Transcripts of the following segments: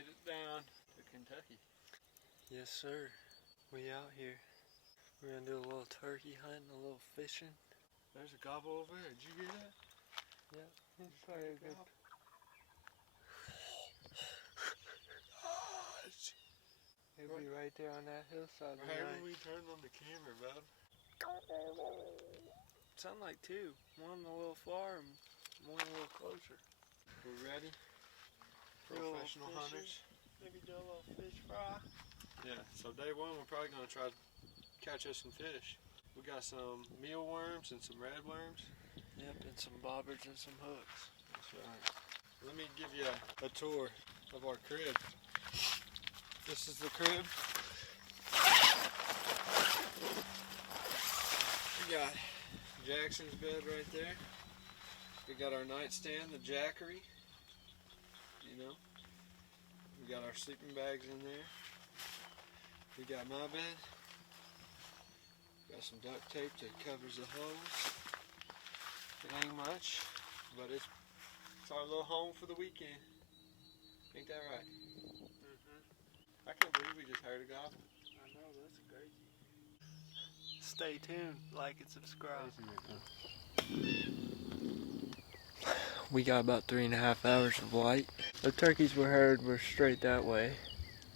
made it down to Kentucky. Yes, sir. We out here. We're gonna do a little turkey hunting, a little fishing. There's a gobble over there. Did you hear that? Yeah, it's probably a good. He'll be right there on that hillside. Right when we turned on the camera, bud. Sound like two. One a little far and one a little closer. We're ready. Professional hunters. Maybe do a little fish fry. Yeah, so day one we're probably going to try to catch us some fish. We got some mealworms and some red worms. Yep, and some bobbers and some hooks. That's right. Let me give you a tour of our crib. This is the crib. We got Jackson's bed right there. We got our nightstand, the Jackery. You know. We got our sleeping bags in there. We got my bed. Got some duct tape that covers the holes. It ain't much, but it's our little home for the weekend. Ain't that right? I can't believe we just heard a gobble. I know, that's crazy. Stay tuned, like and subscribe. We got about 3.5 hours of light. The turkeys we heard were straight that way,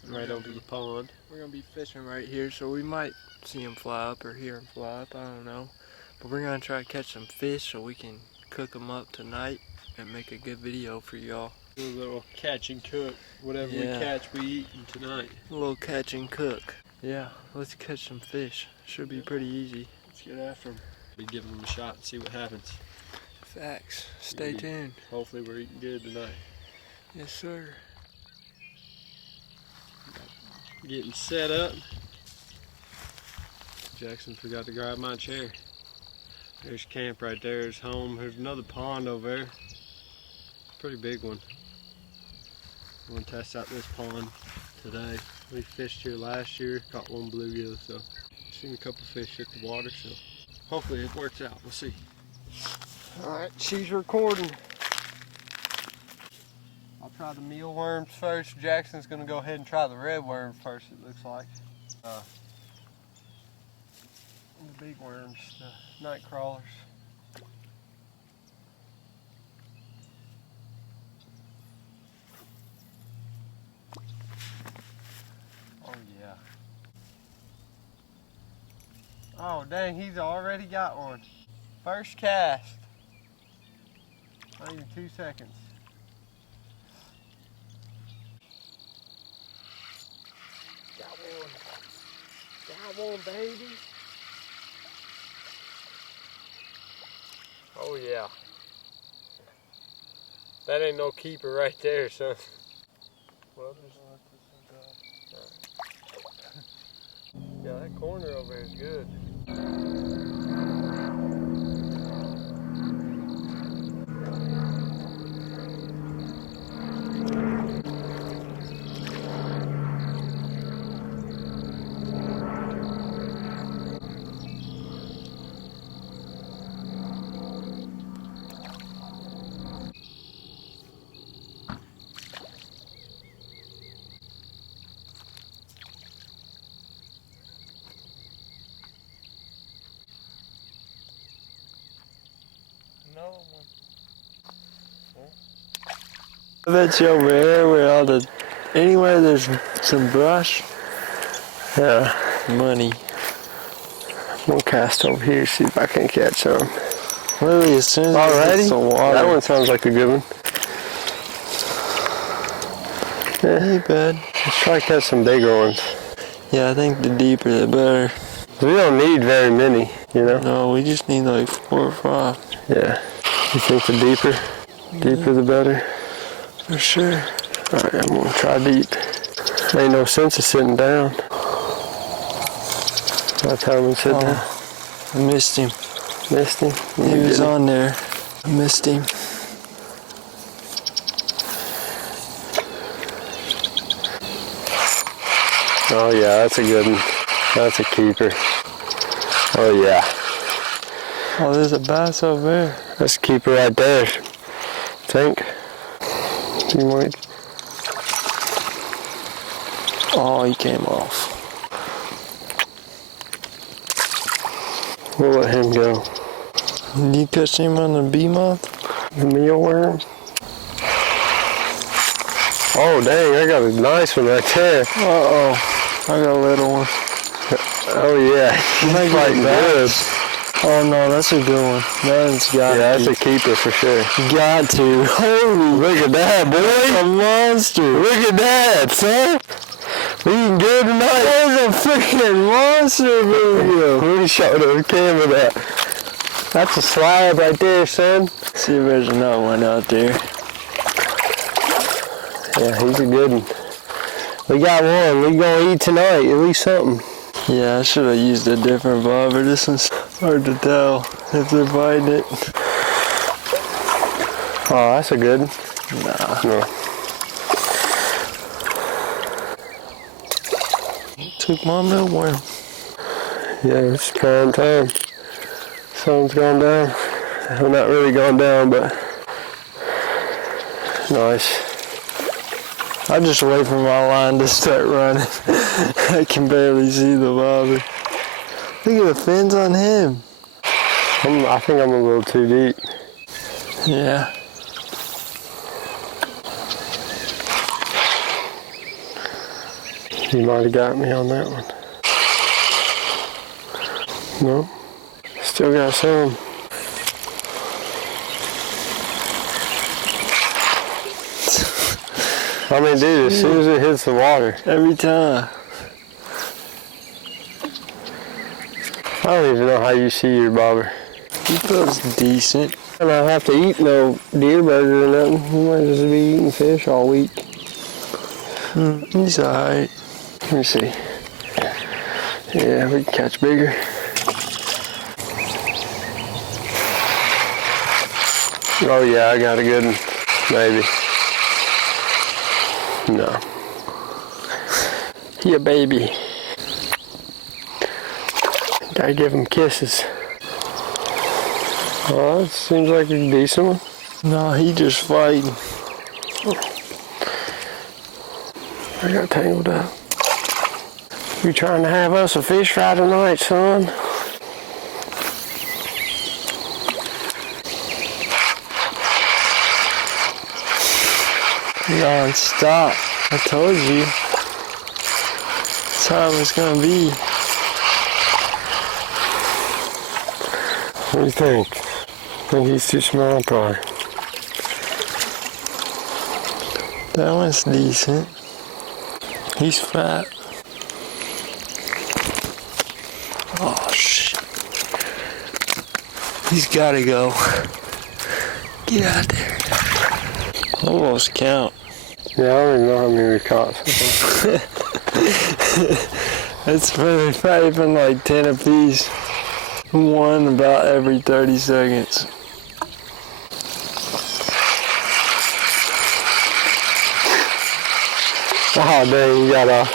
right over the pond. We're gonna be fishing right here, so we might see them fly up or hear them fly up, I don't know. But we're gonna try to catch some fish so we can cook them up tonight and make a good video for y'all. Do a little catch and cook. Whatever we catch, we eating tonight. A little catch and cook. Yeah, let's catch some fish. Should be pretty easy. Let's get after them. Be giving them a shot and see what happens. Facts. Stay tuned. Hopefully we're eating good tonight. Yes, sir. Getting set up. Jackson forgot to grab my chair. There's camp right there. There's home. There's another pond over there. Pretty big one. We're gonna test out this pond today. We fished here last year, caught one bluegill, so seen a couple fish hit the water, so hopefully it works out. We'll see. Alright, she's recording. I'll try the mealworms first. Jackson's gonna go ahead and try the red worms first, it looks like. The big worms, the night crawlers. Oh yeah. Oh dang, he's already got one. First cast. Not even 2 seconds. Got one. Got one, baby. Oh yeah. That ain't no keeper right there, son. Well, yeah, that corner over there is good. Another one. I bet you over here where all the, anywhere there's some brush, yeah, money. We'll cast over here, see if I can catch some. Really, as soon as already? it's the water. That one sounds like a good one. Yeah, hey bud. Let's try to catch some bigger ones. Yeah, I think the deeper the better. We don't need very many, you know? No, we just need like 4 or 5. Yeah. You think the deeper the better? For sure. Alright, I'm gonna try deep. Ain't no sense of sitting down. By the time we sit down. I missed him. Missed him? He was on there. I missed him. Oh yeah, that's a good one. That's a keeper. Oh yeah. Oh, there's a bass over there. That's a keeper right there. I think. You might. Oh, he came off. We'll let him go. You catch him on the bee moth? The mealworm. Oh dang, I got a nice one right there. Uh-oh. I got a little one. Oh yeah, he's fighting good. Oh no, that's a good one. That's got Yeah, that's a keeper for sure. got to. Holy, Look at that, boy. a monster. Look at that, son. We eating good tonight. That's a freaking monster video. Let me show the camera that. That's a slab right there, son. See if there's another one out there. Yeah, he's a good one. We got one. We gonna eat tonight. At least something. Yeah, I should have used a different bobber. This one's hard to tell if they're biting it. Oh, that's a good one. Nah. No. Took my mealworm. Yeah, it's prime time. Sun's gone down. Well, not really gone down, but nice. I just wait for my line to start running. I can barely see the bobber. Look at the fins on him. I think I'm a little too deep. Yeah. You might have got me on that one. No. Still got some. I mean, dude, as soon as it hits the water, Every time. I don't even know how you see your bobber. He feels decent. And I don't have to eat no deer burger or nothing. You might just be eating fish all week. He's alright. Let me see. Yeah, we can catch bigger. Oh yeah, I got a good one. Maybe. No. Yeah, baby. Gotta give him kisses. Oh, that seems like a decent one. No, he just fighting. I got tangled up. You trying to have us a fish fry tonight, son? Non-stop. I told you. That's how it was gonna be. What do you think? Think he's too small, probably. That one's decent. He's fat. Oh shit. He's gotta go. Get out there. I lost count. Yeah, I don't even know how many we caught. It's probably been like 10 apiece. One about every 30 seconds. Oh, dang, you got off.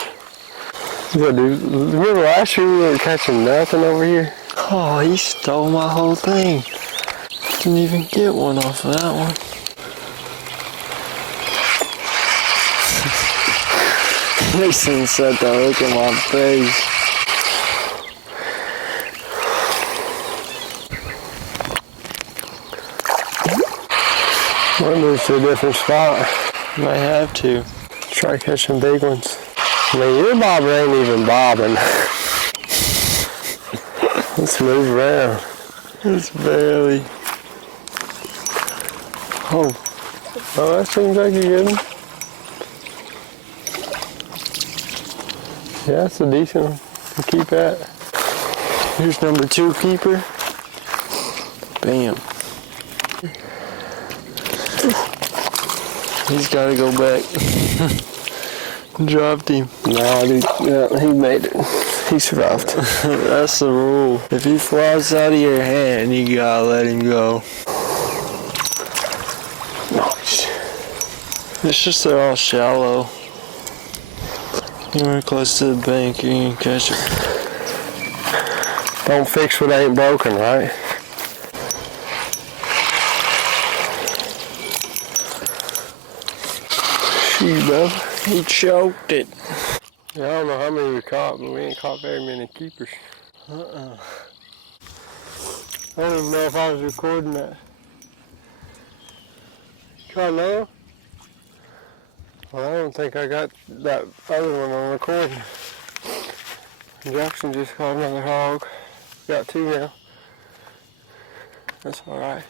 Yeah, dude, remember last year we were catching nothing over here? Oh, he stole my whole thing. Didn't even get one off of that one. This thing set the hook in my face. Might move to a different spot. Might have to. Try catching big ones. I mean, your bobber ain't even bobbing. Let's move around. It's barely. Oh, that seems like a good one. Yeah, that's a decent one. We'll keep that. Here's number 2 keeper. Bam. He's gotta go back. Dropped him. No, dude, yeah, he made it. He survived. That's the rule. If he flies out of your hand, you gotta let him go. Nice. It's just they're all shallow. You're close to the bank, you can catch it. Don't fix what ain't broken, right? Shoot, bub. He choked it. Yeah, I don't know how many we caught, but we ain't caught very many keepers. Uh-uh. I don't even know if I was recording that. Caught another? Well, I don't think I got that other one on recording. Jackson just caught another hog. Got two now. That's alright.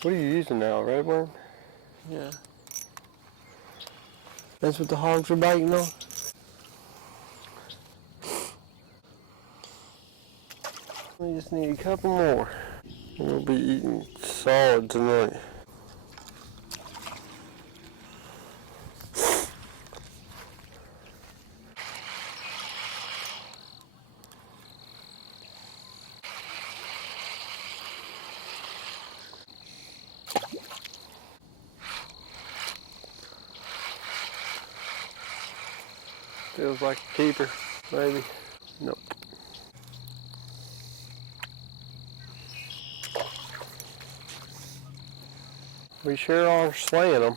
What are you using now, redworm? Yeah. That's what the hogs are biting on? We just need a couple more. We'll be eating solid tonight. Feels like a keeper, maybe. Nope. We sure are slaying them.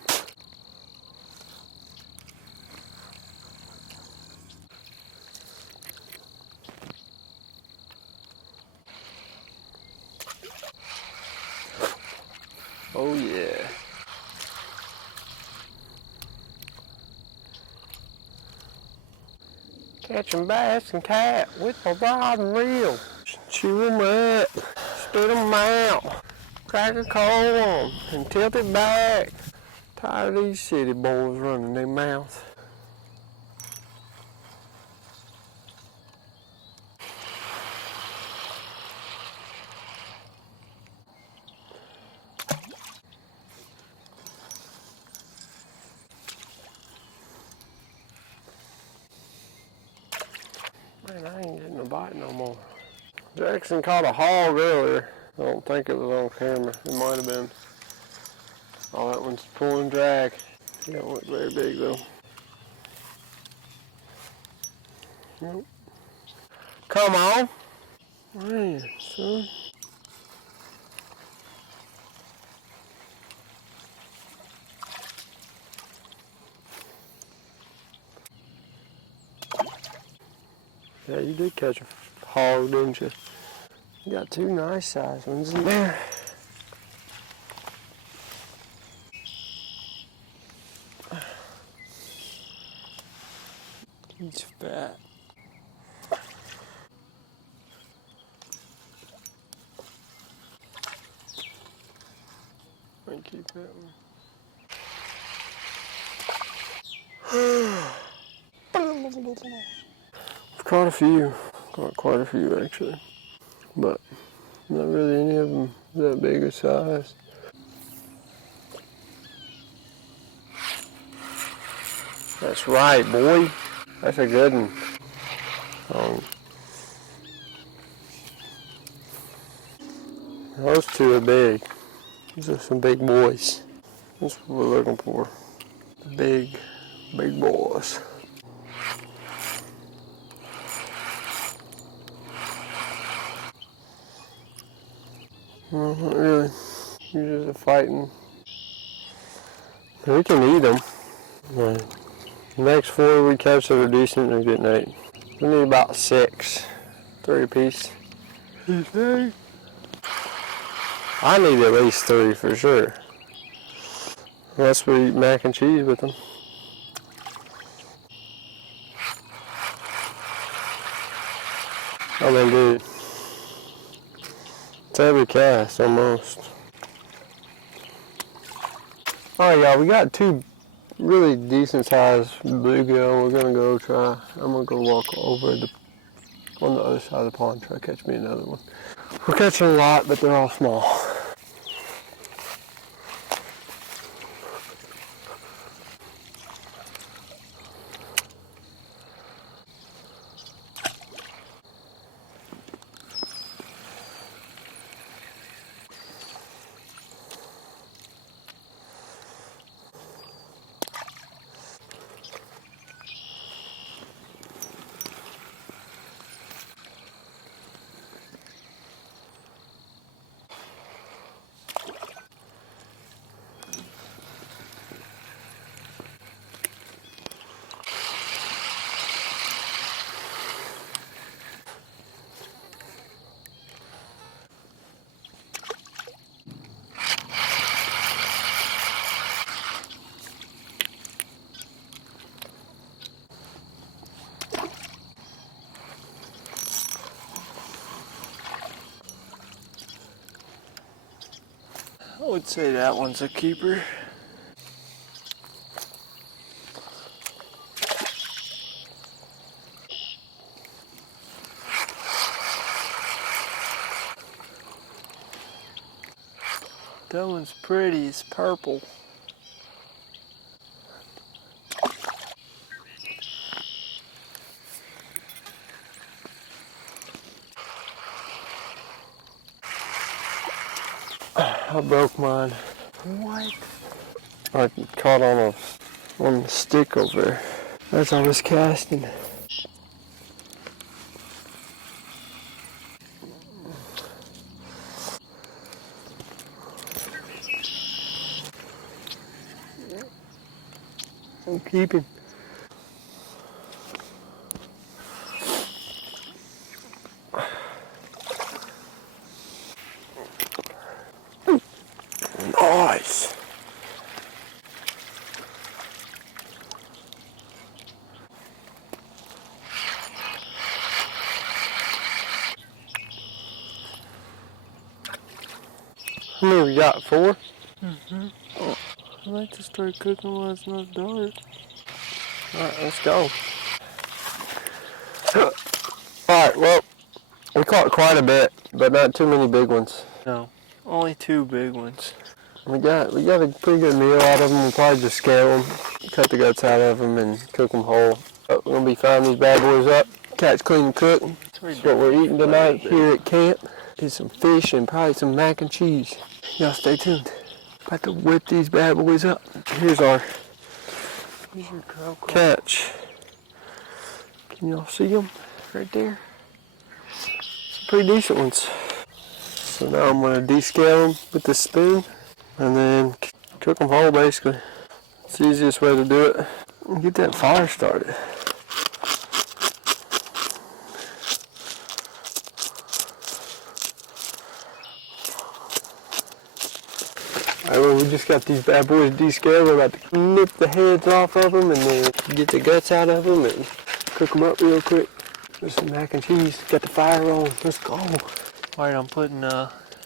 Oh yeah. Catching bass and cat with a rod and reel. Chew them up, spit them out, crack a coal on 'em, and tilt it back. Tired of these city boys running their mouth. Man, I ain't getting a bite no more. Jackson caught a hog earlier. I don't think it was on camera. It might have been. Oh, that one's pulling drag. He don't look very big though. Nope. Come on. Man, son. Yeah, you did catch a hog, didn't you? You got two nice sized ones in there. He's fat. I keep that one. I've caught a few. Caught quite a few actually. But not really any of them that big a size. That's right, boy. That's a good one. Those two are big. These are some big boys. That's what we're looking for. Big, big boys. No, not really. Usually they're fighting. We can eat them. The next four we catch that are decent are getting 8. We need about 6. 3 apiece. You say? I need at least 3 for sure. Unless we eat mac and cheese with them. I mean, dude. It's every cast almost. Alright, y'all, we got 2 really decent sized bluegill. We're gonna go try. I'm gonna go walk over on the other side of the pond, try to catch me another one. We're catching a lot, but they're all small. would say that one's a keeper. That one's pretty, it's purple. I broke mine. What? I caught on the stick over there as I was casting. I'm keeping. Nice. How many we got? 4? Mm-hmm. I like to start cooking while it's not dark. Alright, let's go. Alright, well, we caught quite a bit, but not too many big ones. No, only 2 big ones. We got a pretty good meal out of them. We'll probably just scale them, cut the guts out of them, and cook them whole. But we're gonna be firing these bad boys up, catch, clean, and cook. That's what we're eating tonight here at camp. Is some fish and probably some mac and cheese. Y'all stay tuned. About to whip these bad boys up. Here's our catch. Can y'all see them right there? Some pretty decent ones. So now I'm gonna descale them with the spoon and then cook them whole basically. It's the easiest way to do it. And get that fire started. Alright, well, we just got these bad boys descaled. We're about to nip the heads off of them and then get the guts out of them and cook them up real quick. There's some mac and cheese. Got the fire on. Let's go. Alright, I'm putting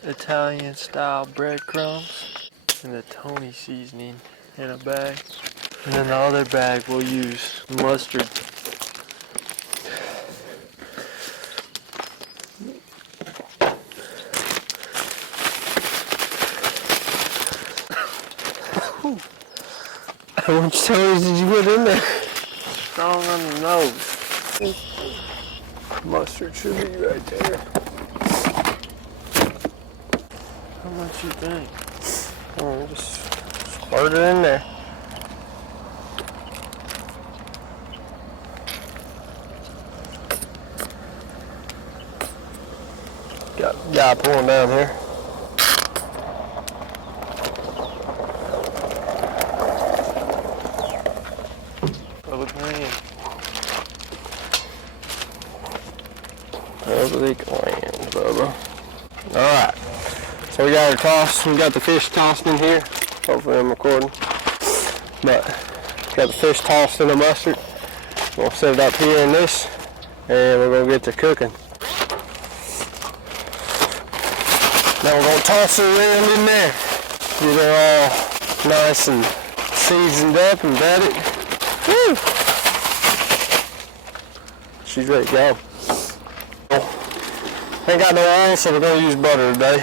Italian style breadcrumbs and the Tony seasoning in a bag. And then the other bag we'll use mustard. How much Tonys did you put in there? Strong on the nose. Mustard should be right there. How much you think? Just squirt it in there. Got a guy pulling down here. Public land, Bubba. Alright. So we got her tossed. We got the fish tossed in here. Hopefully I'm recording. But got the fish tossed in the mustard. We'll set it up here in this. And we're gonna get to cooking. Now we're gonna toss her around in there. Get her all nice and seasoned up and bedded. Woo! She's ready to go. Ain't got no oil, so we're gonna use butter today.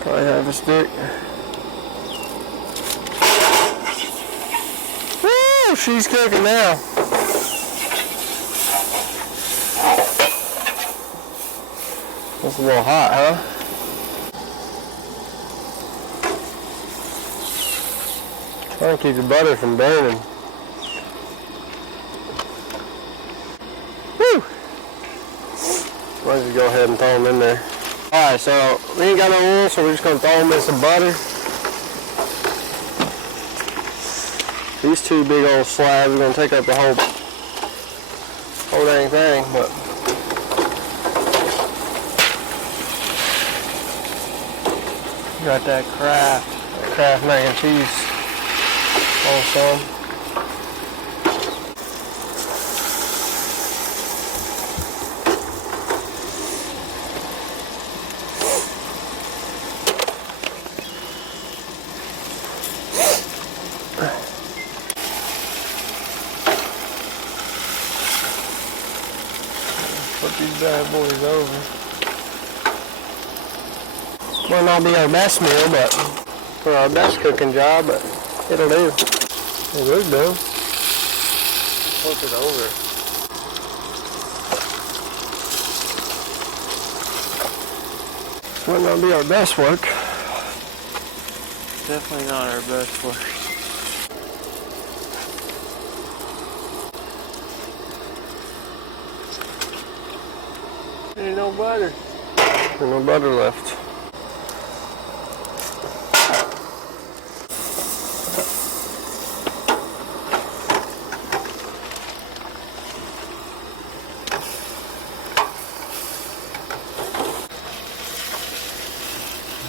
Probably have a stick. Woo! She's cooking now. That's a little hot, huh? Trying to keep the butter from burning. Why don't you go ahead and throw them in there. Alright, so we ain't got no oil, so we're just going to throw them in some butter. These 2 big old slabs are going to take up the whole dang thing, but got that Kraft mac and cheese on some. these bad boys over. Might not be our best meal, but for our best cooking job, but it'll do. It would do. Flip it over. Might not be our best work. Definitely not our best work. Ain't no butter. There's no butter left.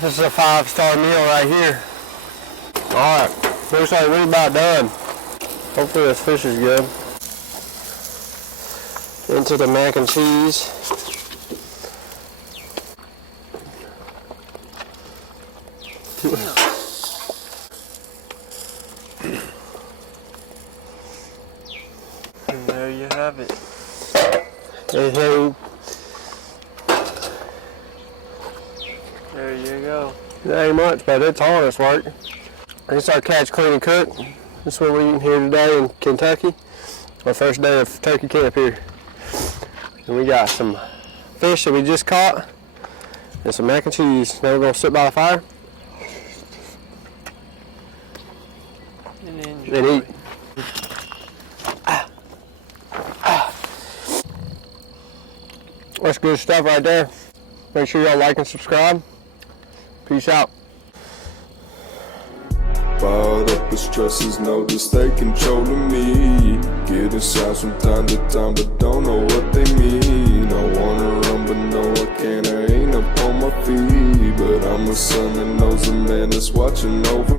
This is a 5-star meal right here. Alright, looks like we're about done. Hopefully this fish is good. Into the mac and cheese. And there you have it. Hey, There you go. that ain't much, but it's honest work. It's our catch, clean, and cook. This is what we're eating here today in Kentucky. Our first day of turkey camp here. And we got some fish that we just caught and some mac and cheese. Now we're gonna sit by the fire and eat. That's good stuff right there. Make sure y'all like and subscribe. Peace out. Bought up with stresses, know this they controlling me. Getting signs from time to time, but don't know what they mean. I wanna run, but no I can't, I ain't up on my feet. But I'm a son that knows a man that's watching over